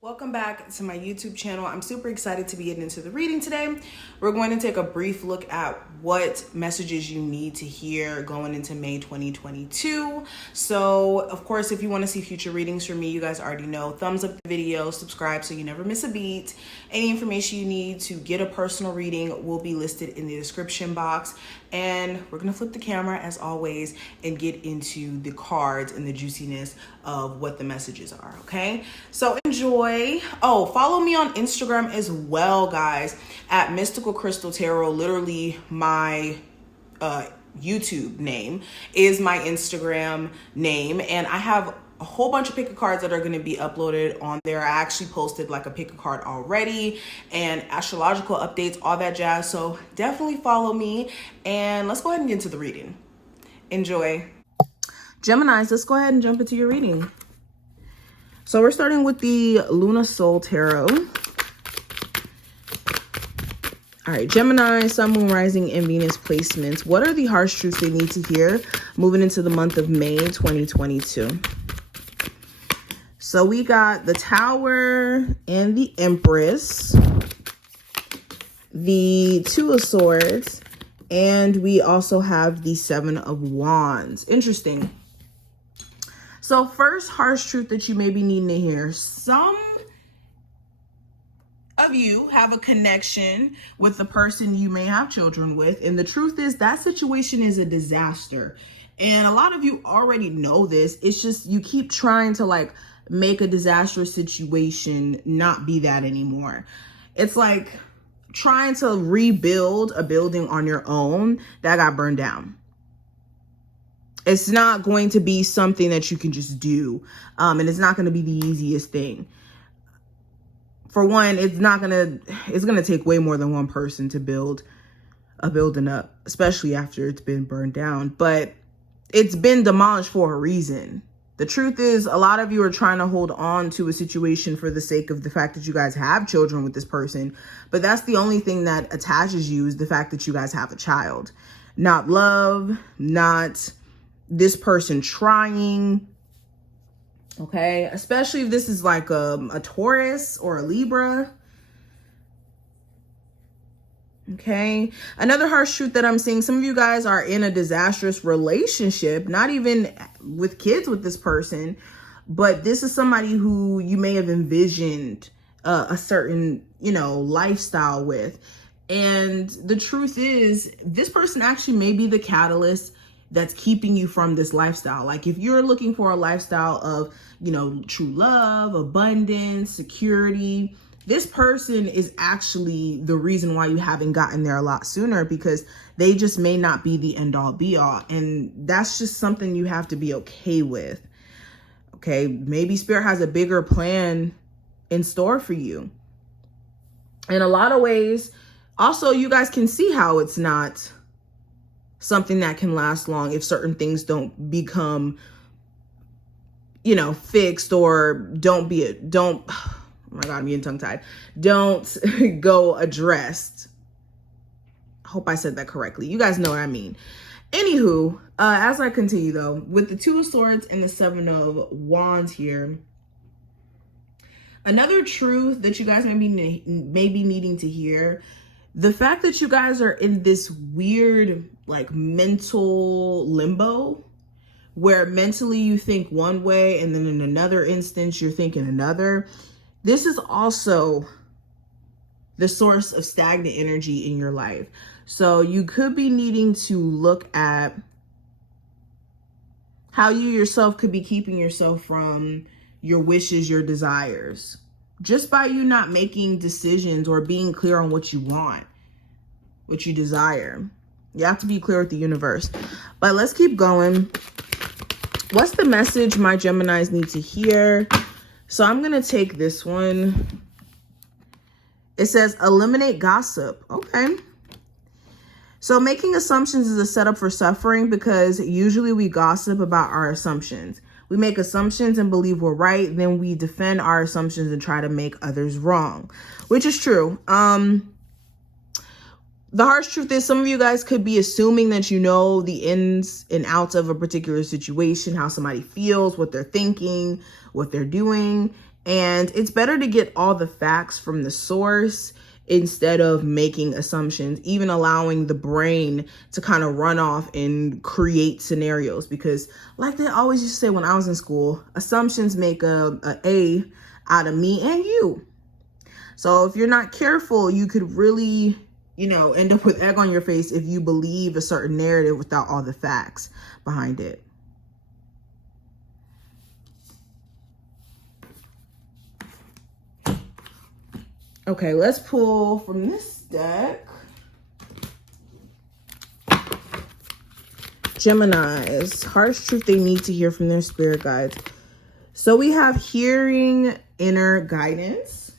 Welcome back to my YouTube channel. I'm super excited to be getting into the reading today. We're going to take a brief look at what messages you need to hear going into May 2022. So, of course, if you want to see future readings from me, you guys already know, thumbs up the video, subscribe so you never miss a beat. Any information you need to get a personal reading will be listed in the description box. And we're going to flip the camera as always and get into the cards and the juiciness of what the messages are, okay? So enjoy. Oh, follow me on Instagram as well, guys, at Mystical Crystal Tarot. Literally my YouTube name is my Instagram name, and I have a whole bunch of pick a cards that are going to be uploaded on there. I actually posted like a pick a card already and astrological updates, all that jazz. So definitely follow me and let's go ahead and get into the reading. Enjoy. Geminis, let's go ahead and jump into your reading. So we're starting with the Luna Soul Tarot. All right, Gemini, Sun, Moon, Rising, and Venus placements. What are the harsh truths they need to hear moving into the month of May 2022? So we got the Tower and the Empress, the Two of Swords, and we also have the Seven of Wands. Interesting. So first harsh truth that you may be needing to hear. Some of you have a connection with the person you may have children with. And the truth is that situation is a disaster. And a lot of you already know this. It's just you keep trying to like make a disastrous situation not be that anymore. It's like trying to rebuild a building on your own that got burned down. It's not going to be something that you can just do. And it's not going to be the easiest thing. For one, it's going to take way more than one person to build a building up, especially after it's been burned down. But it's been demolished for a reason. The truth is, a lot of you are trying to hold on to a situation for the sake of the fact that you guys have children with this person. But that's the only thing that attaches you, is the fact that you guys have a child. Not love, not this person trying. Okay, especially if this is like a Taurus or a Libra. Okay, another harsh truth that I'm seeing, some of you guys are in a disastrous relationship, not even with kids with this person, but this is somebody who you may have envisioned a certain, lifestyle with. And the truth is, this person actually may be the catalyst that's keeping you from this lifestyle. Like if you're looking for a lifestyle of, true love, abundance, security, this person is actually the reason why you haven't gotten there a lot sooner, because they just may not be the end all be all. And that's just something you have to be okay with. Okay. Maybe Spirit has a bigger plan in store for you. In a lot of ways, also, you guys can see how it's not something that can last long if certain things don't become, fixed, or oh my God, I'm getting tongue tied. Don't go addressed. I hope I said that correctly. You guys know what I mean. Anywho, as I continue though, with the Two of Swords and the Seven of Wands here, another truth that you guys may be needing to hear, the fact that you guys are in this weird, like, mental limbo, where mentally you think one way and then in another instance you're thinking another. This is also the source of stagnant energy in your life. So you could be needing to look at how you yourself could be keeping yourself from your wishes, your desires, just by you not making decisions or being clear on what you want, what you desire. You have to be clear with the universe. But let's keep going. What's the message my Geminis need to hear? So I'm going to take this one. It says, eliminate gossip. Okay. So making assumptions is a setup for suffering, because usually we gossip about our assumptions. We make assumptions and believe we're right. Then we defend our assumptions and try to make others wrong, which is true. The harsh truth is, some of you guys could be assuming that you know the ins and outs of a particular situation, how somebody feels, what they're thinking, what they're doing. And it's better to get all the facts from the source instead of making assumptions, even allowing the brain to kind of run off and create scenarios. Because like they always used to say when I was in school, assumptions make a out of me and you. So if you're not careful, you could really, you know, end up with egg on your face if you believe a certain narrative without all the facts behind it. Okay, let's pull from this deck. Gemini's harsh truth they need to hear from their spirit guides. So we have hearing inner guidance.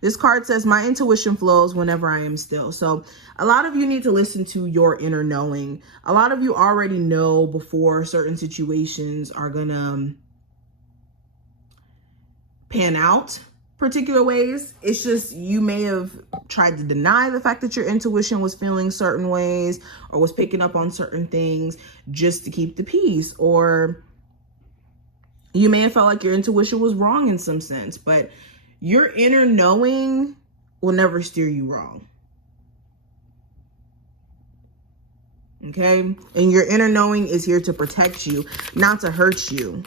This card says, my intuition flows whenever I am still. So a lot of you need to listen to your inner knowing. A lot of you already know before certain situations are gonna pan out particular ways. It's just you may have tried to deny the fact that your intuition was feeling certain ways or was picking up on certain things just to keep the peace. Or you may have felt like your intuition was wrong in some sense, but your inner knowing will never steer you wrong. Okay? And your inner knowing is here to protect you, not to hurt you.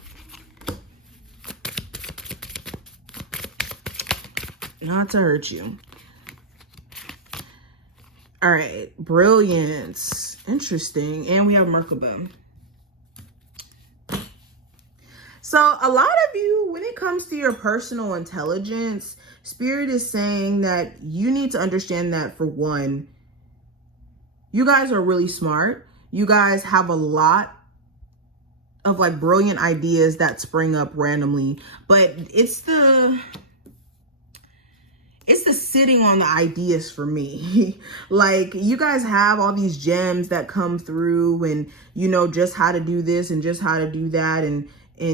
Not to hurt you. All right, brilliance. Interesting. And we have Merkaba. So a lot of you, when it comes to your personal intelligence, Spirit is saying that you need to understand that, for one, you guys are really smart. You guys have a lot of like brilliant ideas that spring up randomly, but it's the sitting on the ideas for me. Like, you guys have all these gems that come through and you know just how to do this and just how to do that, and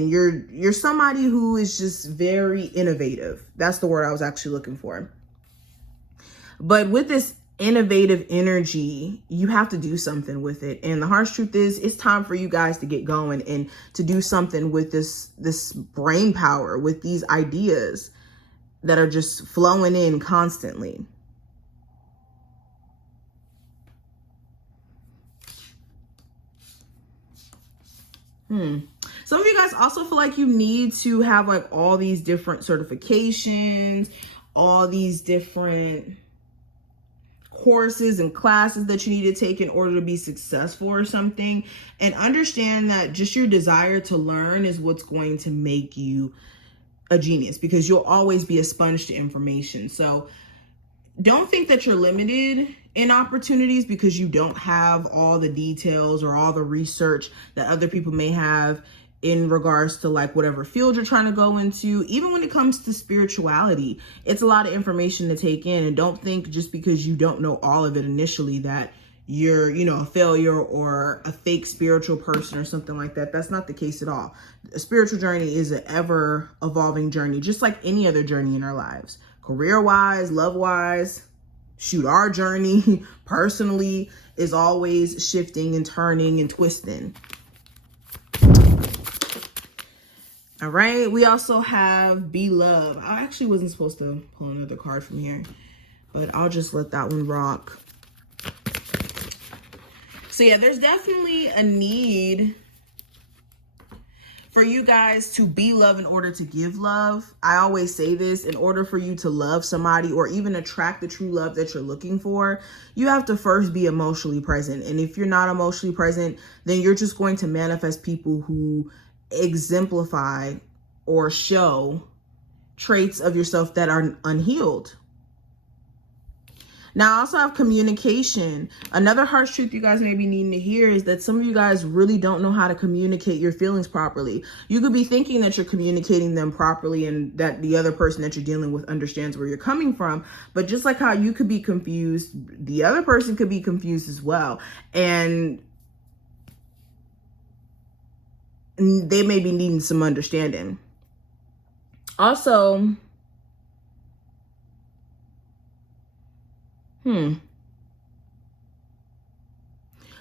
you're somebody who is just very innovative. That's the word I was actually looking for. But with this innovative energy, you have to do something with it. And the harsh truth is, it's time for you guys to get going and to do something with this brain power, with these ideas that are just flowing in constantly. Some of you guys also feel like you need to have like all these different certifications, all these different courses and classes that you need to take in order to be successful or something. And understand that just your desire to learn is what's going to make you a genius, because you'll always be a sponge to information. So don't think that you're limited in opportunities because you don't have all the details or all the research that other people may have in regards to like whatever field you're trying to go into. Even when it comes to spirituality, it's a lot of information to take in. And don't think just because you don't know all of it initially that you're, you know, a failure or a fake spiritual person or something like that. That's not the case at all. A spiritual journey is an ever evolving journey, just like any other journey in our lives. Career-wise, love-wise, shoot, our journey personally is always shifting and turning and twisting. All right, we also have Be Love. I actually wasn't supposed to pull another card from here, but I'll just let that one rock. So yeah, there's definitely a need for you guys to be love in order to give love. I always say this, in order for you to love somebody or even attract the true love that you're looking for, you have to first be emotionally present. And if you're not emotionally present, then you're just going to manifest people who exemplify or show traits of yourself that are unhealed. Now, I also have communication. Another harsh truth you guys may be needing to hear is that some of you guys really don't know how to communicate your feelings properly. You could be thinking that you're communicating them properly and that the other person that you're dealing with understands where you're coming from. But just like how you could be confused, the other person could be confused as well. And they may be needing some understanding. Also,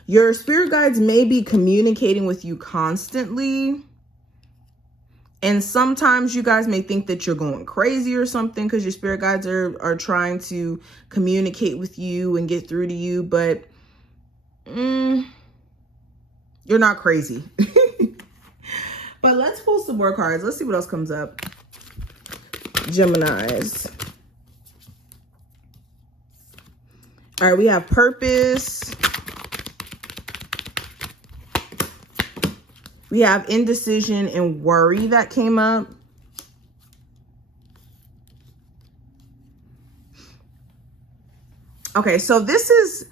your spirit guides may be communicating with you constantly And sometimes you guys may think that you're going crazy or something because your spirit guides are trying to communicate with you and get through to you, but you're not crazy. But let's pull some more cards. Let's see what else comes up. Geminis. All right, we have purpose. We have indecision and worry that came up. Okay, so this is,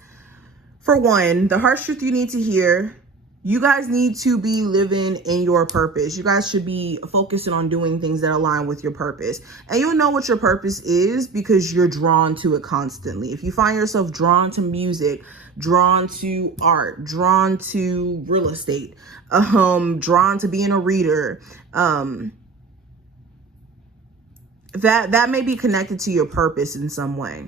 for one, the harsh truth you need to hear. You guys need to be living in your purpose. You guys should be focusing on doing things that align with your purpose. And you'll know what your purpose is because you're drawn to it constantly. If you find yourself drawn to music, drawn to art, drawn to real estate, drawn to being a reader, that may be connected to your purpose in some way.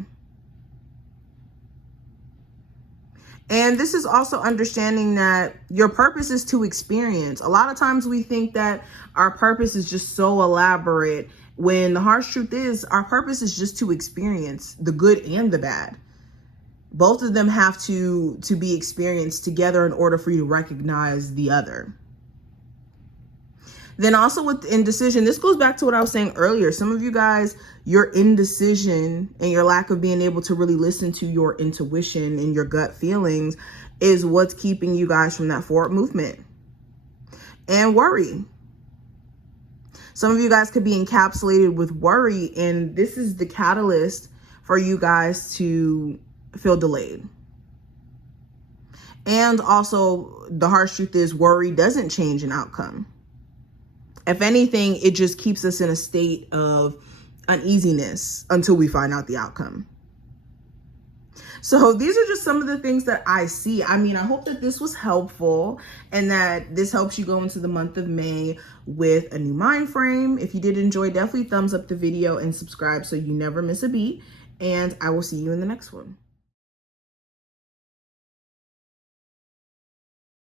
And this is also understanding that your purpose is to experience. A lot of times we think that our purpose is just so elaborate, when the harsh truth is our purpose is just to experience the good and the bad. Both of them have to be experienced together in order for you to recognize the other. Then also with indecision, this goes back to what I was saying earlier. Some of you guys, your indecision and your lack of being able to really listen to your intuition and your gut feelings is what's keeping you guys from that forward movement. And worry. Some of you guys could be encapsulated with worry, and this is the catalyst for you guys to feel delayed. And also, the harsh truth is worry doesn't change an outcome. If anything, it just keeps us in a state of uneasiness until we find out the outcome. So these are just some of the things that I see. I mean, I hope that this was helpful and that this helps you go into the month of May with a new mind frame. If you did enjoy, definitely thumbs up the video and subscribe so you never miss a beat. And I will see you in the next one.